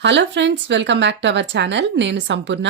Hello friends welcome back to our channel నేను సంపూర్ణ.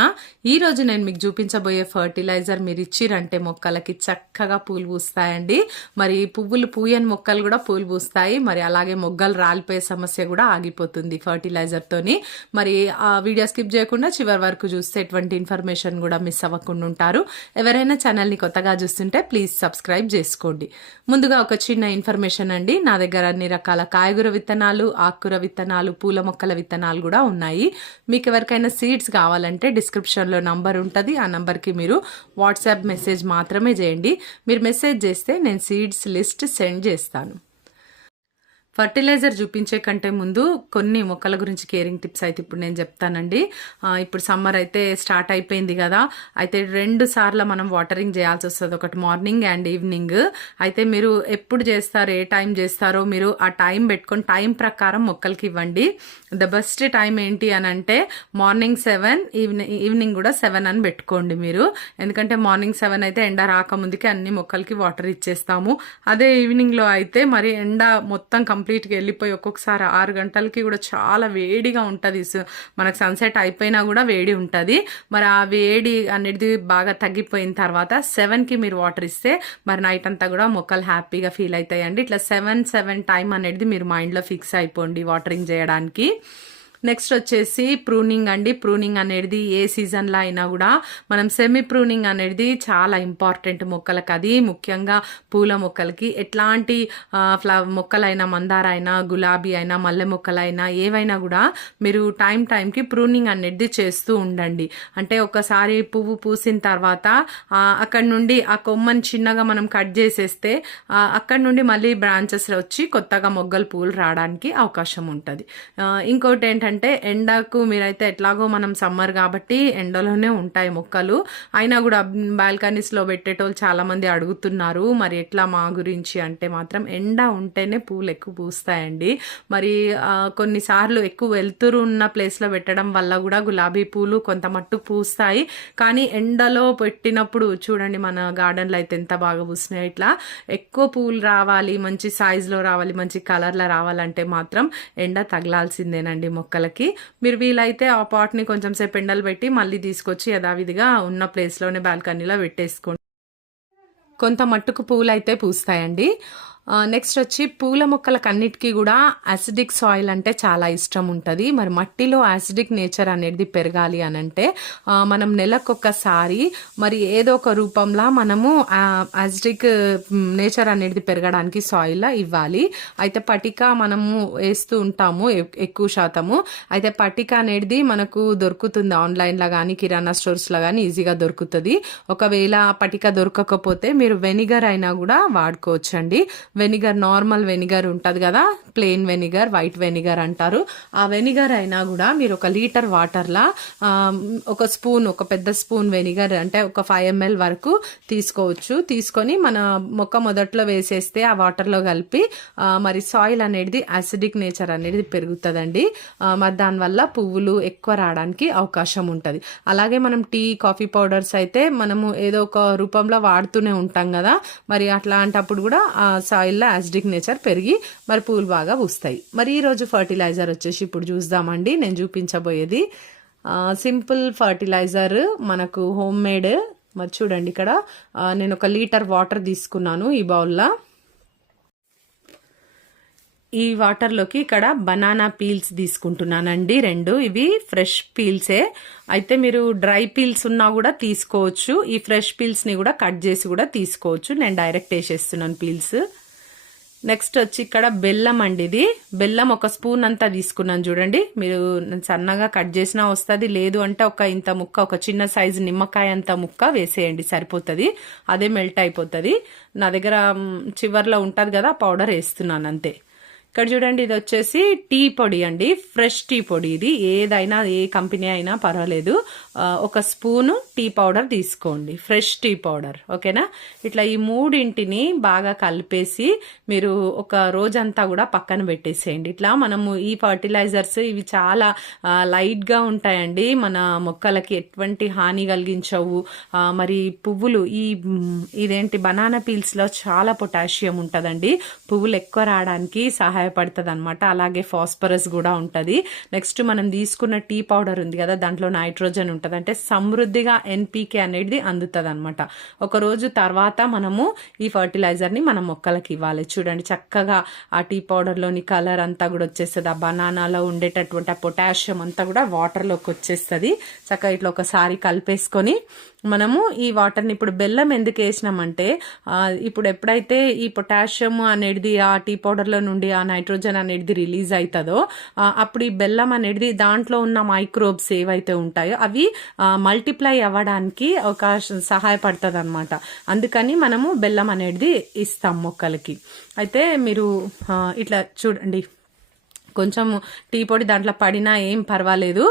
ఈ రోజు నేను మీకు చూపించబోయే ఫర్టిలైజర్ మీరు ఇచ్చిరంటే మొక్కలకి చక్కగా పూలు పూస్తాయండి. మరి పువ్వులు పూయని మొక్కలు కూడా పూలు పూస్తాయి. మరి అలాగే మొగ్గలు రాలిపోయే సమస్య కూడా ఆగిపోతుంది ఫర్టిలైజర్తోని మరి ఆ వీడియో స్కిప్ చేయకుండా చివరి వరకు చూస్తే ఎటువంటి ఇన్ఫర్మేషన్ కూడా మిస్ అవ్వకుండా ఉంటారు. ఎవరైనా ఛానల్ని కొత్తగా చూస్తుంటే ప్లీజ్ సబ్స్క్రైబ్ చేసుకోండి. ముందుగా ఒక చిన్న ఇన్ఫర్మేషన్ అండి. నా దగ్గర అన్ని రకాల కాయగూర విత్తనాలు ఆకుకూర విత్తనాలు పూల మొక్కల విత్తనాలు కూడా ఉన్నాయి. మీకు ఎవరికైనా సీడ్స్ కావాలంటే డిస్క్రిప్షన్లో నంబర్ ఉంటుంది. ఆ నంబర్కి మీరు వాట్సాప్ మెసేజ్ మాత్రమే చేయండి. మీరు మెసేజ్ చేస్తే నేను సీడ్స్ లిస్ట్ సెండ్ చేస్తాను. ఫర్టిలైజర్ చూపించే కంటే ముందు కొన్ని మొక్కల గురించి కేరింగ్ టిప్స్ అయితే ఇప్పుడు నేను చెప్తానండి. ఇప్పుడు సమ్మర్ అయితే స్టార్ట్ అయిపోయింది కదా. అయితే రెండు సార్లు మనం వాటరింగ్ చేయాల్సి వస్తుంది. ఒకటి మార్నింగ్ అండ్ ఈవినింగ్. అయితే మీరు ఎప్పుడు చేస్తారు ఏ టైం చేస్తారో మీరు ఆ టైం పెట్టుకొని టైం ప్రకారం మొక్కలకి ఇవ్వండి. ద బెస్ట్ టైం ఏంటి అని అంటే మార్నింగ్ సెవెన్ ఈవినింగ్ ఈవినింగ్ కూడా సెవెన్ అని పెట్టుకోండి మీరు. ఎందుకంటే మార్నింగ్ సెవెన్ అయితే ఎండ రాకముందుకే అన్ని మొక్కలకి వాటర్ ఇచ్చేస్తాము. అదే ఈవినింగ్లో అయితే మరి ఎండ మొత్తం కంప్లీట్గా వెళ్ళిపోయి ఒక్కొక్కసారి ఆరు గంటలకి కూడా చాలా వేడిగా ఉంటుంది. మనకు సన్సెట్ అయిపోయినా కూడా వేడి ఉంటుంది. మరి ఆ వేడి అనేది బాగా తగ్గిపోయిన తర్వాత సెవెన్కి మీరు వాటర్ ఇస్తే మరి నైట్ అంతా కూడా మొక్కలు హ్యాపీగా ఫీల్ అవుతాయండి. ఇట్లా సెవెన్ సెవెన్ టైం అనేది మీరు మైండ్లో ఫిక్స్ అయిపోండి వాటరింగ్ చేయడానికి. నెక్స్ట్ వచ్చేసి ప్రూనింగ్ అండి. ప్రూనింగ్ అనేది ఏ సీజన్లో అయినా కూడా మనం సెమీ ప్రూనింగ్ అనేది చాలా ఇంపార్టెంట్ మొక్కలకి. అది ముఖ్యంగా పూల మొక్కలకి. ఎట్లాంటి ఫ్లవర్ మొక్కలైనా మందార అయినా గులాబీ అయినా మల్లె మొక్కలైనా ఏవైనా కూడా మీరు టైం టైంకి ప్రూనింగ్ అనేది చేస్తూ ఉండండి. అంటే ఒకసారి పువ్వు పూసిన తర్వాత అక్కడ నుండి ఆ కొమ్మని చిన్నగా మనం కట్ చేసేస్తే అక్కడ నుండి మళ్ళీ బ్రాంచెస్ వచ్చి కొత్తగా మొగ్గలు పూలు రావడానికి అవకాశం ఉంటుంది. ఇంకోటి ఏంటంటే ఎండకు మీరైతే ఎట్లాగో మనం సమ్మర్ కాబట్టి ఎండలోనే ఉంటాయి మొక్కలు. అయినా కూడా బాల్కనీస్లో పెట్టేటోళ్ళు చాలామంది అడుగుతున్నారు మరి ఎట్లా మా గురించి? అంటే మాత్రం ఎండ ఉంటేనే పూలు ఎక్కువ పూస్తాయండి. మరి కొన్నిసార్లు ఎక్కువ వెళ్తురు ఉన్న ప్లేస్లో పెట్టడం వల్ల కూడా గులాబీ పూలు కొంత మట్టు పూస్తాయి. కానీ ఎండలో పెట్టినప్పుడు చూడండి మన గార్డెన్లో అయితే ఎంత బాగా పూస్తున్నాయి ఇట్లా. ఎక్కువ పూలు రావాలి మంచి సైజులో రావాలి మంచి కలర్లో రావాలంటే మాత్రం ఎండ తగలాల్సిందేనండి మొక్కలు వాళ్ళకి. మీరు వీలైతే ఆ పాట్ని కొంచెం సేపు ఎండలు పెట్టి మళ్ళీ తీసుకొచ్చి యథావిధిగా ఉన్న ప్లేస్లోనే బాల్కనీలో పెట్టేసుకోండి. కొంత మట్టుకు పూలు అయితే పూస్తాయండి. నెక్స్ట్ వచ్చి పూల మొక్కలకు అన్నిటికీ కూడా యాసిడిక్ సాయిల్ అంటే చాలా ఇష్టం ఉంటుంది. మరి మట్టిలో యాసిడిక్ నేచర్ అనేది పెరగాలి అని అంటే మనం నెలకొకసారి మరి ఏదో ఒక రూపంలో మనము యాసిడిక్ నేచర్ అనేది పెరగడానికి సాయిల్ ఇవ్వాలి. అయితే పటిక మనము వేస్తూ ఉంటాము ఎక్కువ శాతము. అయితే పటిక అనేది మనకు దొరుకుతుంది ఆన్లైన్లో కానీ కిరాణా స్టోర్స్లో కానీ ఈజీగా దొరుకుతుంది. ఒకవేళ పటిక దొరకకపోతే మీరు వెనిగర్ అయినా కూడా వాడుకోవచ్చండి. వెనిగర్ నార్మల్ వెనిగర్ ఉంటుంది కదా ప్లెయిన్ వెనిగర్ వైట్ వెనిగర్ అంటారు. ఆ వెనిగర్ అయినా కూడా మీరు ఒక లీటర్ వాటర్లా ఒక స్పూన్ ఒక పెద్ద స్పూన్ వెనిగర్ అంటే ఒక ఫైవ్ ఎంఎల్ వరకు తీసుకోవచ్చు. తీసుకొని మన మొక్క మొదట్లో వేసేస్తే ఆ వాటర్లో కలిపి మరి సాయిల్ అనేది యాసిడిక్ నేచర్ అనేది పెరుగుతుందండి. మరి దానివల్ల పువ్వులు ఎక్కువ రావడానికి అవకాశం ఉంటుంది. అలాగే మనం టీ కాఫీ పౌడర్స్ అయితే మనము ఏదో ఒక రూపంలో వాడుతూనే ఉంటాం కదా. మరి అట్లాంటప్పుడు కూడా ఆ సాయిల్లో యాసిడిక్ నేచర్ పెరిగి మరి పూలు బాగా పూస్తాయి. మరి ఈరోజు ఫర్టిలైజర్ వచ్చేసి ఇప్పుడు చూద్దామండి. నేను చూపించబోయేది సింపుల్ ఫర్టిలైజర్ మనకు హోమ్ మేడ్. మరి చూడండి ఇక్కడ నేను ఒక లీటర్ వాటర్ తీసుకున్నాను ఈ బౌల్లో ఈ వాటర్లోకి ఇక్కడ బనానా పీల్స్ తీసుకుంటున్నానండి. రెండు ఇవి ఫ్రెష్ పీల్సే. అయితే మీరు డ్రై పీల్స్ ఉన్నా కూడా తీసుకోవచ్చు. ఈ ఫ్రెష్ పీల్స్ని కూడా కట్ చేసి కూడా తీసుకోవచ్చు. నేను డైరెక్ట్ వేసేస్తున్నాను పీల్స్. నెక్స్ట్ వచ్చి ఇక్కడ బెల్లం అండి ఇది. బెల్లం ఒక స్పూన్ అంతా తీసుకున్నాను చూడండి. మీరు సన్నగా కట్ చేసినా వస్తుంది లేదు అంటే ఒక ఇంత ముక్క ఒక చిన్న సైజు నిమ్మకాయ అంత ముక్క వేసేయండి సరిపోతుంది. అదే మెల్ట్ అయిపోతుంది. నా దగ్గర చివర్లో ఉంటుంది కదా పౌడర్ వేస్తున్నాను అంతే. ఇక్కడ చూడండి ఇది వచ్చేసి టీ పొడి అండి. ఫ్రెష్ టీ పొడి ఇది. ఏదైనా ఏ కంపెనీ అయినా పర్వాలేదు. ఒక స్పూను టీ పౌడర్ తీసుకోండి. ఫ్రెష్ టీ పౌడర్ ఓకేనా? ఇట్లా ఈ మూడింటిని బాగా కలిపేసి మీరు ఒక రోజంతా కూడా పక్కన పెట్టేసేయండి. ఇట్లా మనము ఈ ఫర్టిలైజర్స్ ఇవి చాలా లైట్గా ఉంటాయండి. మన మొక్కలకి ఎటువంటి హాని కలిగించవు. మరి పువ్వులు ఈ ఇదేంటి బనానా పీల్స్లో చాలా పొటాషియం ఉంటుందండి. పువ్వులు ఎక్కువ రావడానికి సహాయ సహాయపడుతుంది అనమాట అలాగే ఫాస్ఫరస్ కూడా ఉంటుంది. నెక్స్ట్ మనం తీసుకున్న టీ పౌడర్ ఉంది కదా దాంట్లో నైట్రోజన్ ఉంటుంది అంటే సమృద్ధిగా ఎన్పీకే అనేది అందుతుంది అనమాట ఒకరోజు తర్వాత మనము ఈ ఫర్టిలైజర్ని మన మొక్కలకి ఇవ్వాలి. చూడండి చక్కగా ఆ టీ పౌడర్లోని కలర్ అంతా కూడా వచ్చేస్తుంది. ఆ బనానాలో ఉండేటటువంటి ఆ పొటాషియం అంతా కూడా వాటర్లోకి వచ్చేస్తుంది. చక్కగా ఇట్లా ఒకసారి కలిపేసుకొని మనము ఈ వాటర్ని ఇప్పుడు బెల్లం ఎందుకు వేసినామంటే ఇప్పుడు ఎప్పుడైతే ఈ పొటాషియం అనేది ఆ టీ పౌడర్లో నుండి ఆ నైట్రోజన్ అనేది రిలీజ్ అవుతుందో అప్పుడు ఈ బెల్లం అనేది దాంట్లో ఉన్న మైక్రోబ్స్ ఏవైతే ఉంటాయో అవి మల్టిప్లై అవ్వడానికి ఒక సహాయపడుతుంది అనమాట అందుకని మనము బెల్లం అనేది ఇస్తాం మొక్కలకి. అయితే మీరు ఇట్లా చూడండి. కొంచెం టీ పొడి దాంట్లో పడినా ఏం పర్వాలేదు.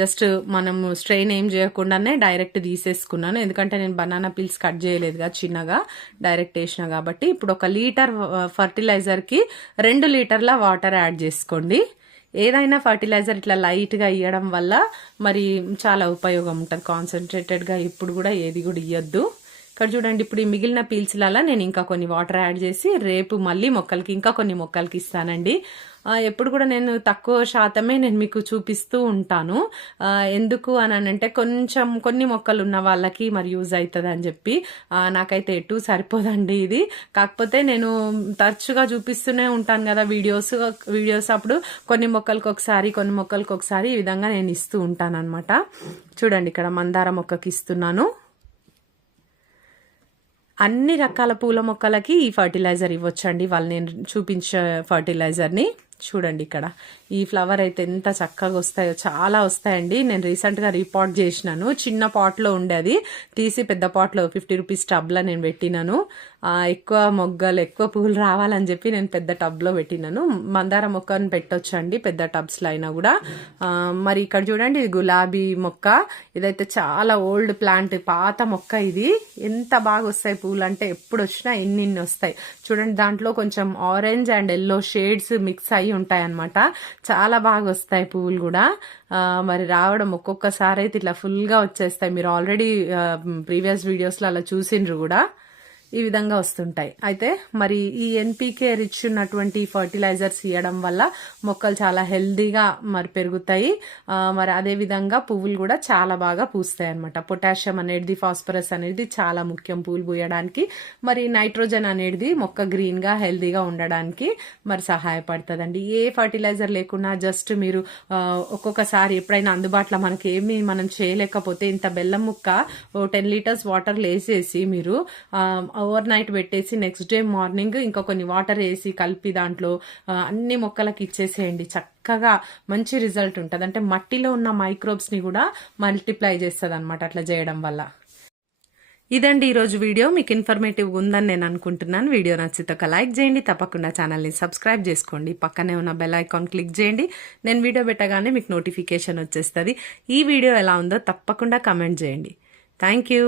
జస్ట్ మనము స్ట్రెయిన్ ఏం చేయకుండానే డైరెక్ట్ తీసేసుకున్నాను. ఎందుకంటే నేను బనానా పీల్స్ కట్ చేయలేదుగా చిన్నగా డైరెక్ట్ వేసిన కాబట్టి. ఇప్పుడు ఒక లీటర్ ఫర్టిలైజర్కి రెండు లీటర్ల వాటర్ యాడ్ చేసుకోండి. ఏదైనా ఫర్టిలైజర్ ఇట్లా లైట్గా ఇవ్వడం వల్ల మరి చాలా ఉపయోగం ఉంటుంది. కాన్సన్ట్రేటెడ్గా ఇప్పుడు కూడా ఏది కూడా ఇవ్వద్దు ఇక్కడ చూడండి ఇప్పుడు ఈ మిగిలిన పీల్స్లలో నేను ఇంకా కొన్ని వాటర్ యాడ్ చేసి రేపు మళ్ళీ మొక్కలకి ఇంకా కొన్ని మొక్కలకి ఇస్తానండి. ఎప్పుడు కూడా నేను తక్కువ శాతమే నేను మీకు చూపిస్తూ ఉంటాను. ఎందుకు అని అంటే కొంచెం కొన్ని మొక్కలు ఉన్న వాళ్ళకి మరి యూజ్ అవుతుంది అని చెప్పి. నాకైతే ఎటు సరిపోదండి ఇది. కాకపోతే నేను తరచుగా చూపిస్తూనే ఉంటాను కదా వీడియోస్. వీడియోస్ అప్పుడు కొన్ని మొక్కలకు ఒకసారి కొన్ని మొక్కలకు ఒకసారి ఈ విధంగా నేను ఇస్తూ ఉంటాను అనమాట చూడండి ఇక్కడ మందార మొక్కకి ఇస్తున్నాను. అన్ని రకాల పూల మొక్కలకి ఈ ఫర్టిలైజర్ ఇవ్వచ్చండి. వాళ్ళు నేను చూపించే ఫర్టిలైజర్ని. చూడండి ఇక్కడ. ఈ ఫ్లవర్ అయితే ఎంత చక్కగా వస్తాయో చాలా వస్తాయండి. నేను రీసెంట్గా రీపాట్ చేసినాను. చిన్న పాట్లో ఉండేది. తీసి పెద్ద పాట్లో ఫిఫ్టీ రూపీస్ టబ్లో నేను పెట్టినాను. ఎక్కువ మొగ్గలు ఎక్కువ పువ్వులు రావాలని చెప్పి నేను పెద్ద టబ్లో పెట్టినాను. మందార మొక్కను పెట్టొచ్చండి పెద్ద టబ్స్లో అయినా కూడా. మరి ఇక్కడ చూడండి ఇది గులాబీ మొక్క. ఇదైతే చాలా ఓల్డ్ ప్లాంట్ పాత మొక్క ఇది. ఎంత బాగా వస్తాయి పూలు అంటే ఎప్పుడు వచ్చినా ఎన్నిన్ని వస్తాయి. చూడండి దాంట్లో కొంచెం orange and yellow shades mix అయి ఉంటాయి అనమాట చాలా బాగా వస్తాయి పువ్వులు కూడా. మరి రావడం ఒక్కొక్కసారి అయితే ఇట్లా ఫుల్గా వచ్చేస్తాయి. మీరు ఆల్రెడీ ప్రీవియస్ వీడియోస్లో అలా చూసిండ్రు కూడా. ఈ విధంగా వస్తుంటాయి. అయితే మరి ఈ ఎన్పీకే రిచ్ ఉన్నటువంటి ఫర్టిలైజర్స్ ఇవ్వడం వల్ల మొక్కలు చాలా హెల్దీగా మరి పెరుగుతాయి. మరి అదే విధంగా పువ్వులు కూడా చాలా బాగా పూస్తాయి అనమాట పొటాషియం అనేది ఫాస్ఫరస్ అనేది చాలా ముఖ్యం పువ్వులు పూయడానికి. మరి నైట్రోజన్ అనేది మొక్క గ్రీన్గా హెల్దీగా ఉండడానికి మరి సహాయపడుతుందండి. ఏ ఫర్టిలైజర్ లేకున్నా జస్ట్ మీరు ఒక్కొక్కసారి ఎప్పుడైనా అందుబాటులో మనకి ఏమి మనం చేయలేకపోతే ఇంత బెల్లం ముక్క ఓ టెన్ లీటర్స్ వాటర్ లేసేసి మీరు ఓవర్ నైట్ పెట్టేసి నెక్స్ట్ డే మార్నింగ్ ఇంకా కొన్ని వాటర్ వేసి కలిపి దాంట్లో అన్ని మొక్కలకి ఇచ్చేసేయండి. చక్కగా మంచి రిజల్ట్ ఉంటుంది. అంటే మట్టిలో ఉన్న మైక్రోబ్స్ని కూడా మల్టిప్లై చేస్తుంది అనమాట అట్లా చేయడం వల్ల. ఇదండి ఈరోజు వీడియో. మీకు ఇన్ఫర్మేటివ్ ఉందని నేను అనుకుంటున్నాను. వీడియో నచ్చితే ఒక లైక్ చేయండి. తప్పకుండా ఛానల్ని సబ్స్క్రైబ్ చేసుకోండి. పక్కనే ఉన్న బెల్ ఐకాన్ క్లిక్ చేయండి. నేను వీడియో పెట్టగానే మీకు నోటిఫికేషన్ వచ్చేస్తుంది. ఈ వీడియో ఎలా ఉందో తప్పకుండా కమెంట్ చేయండి. Thank you.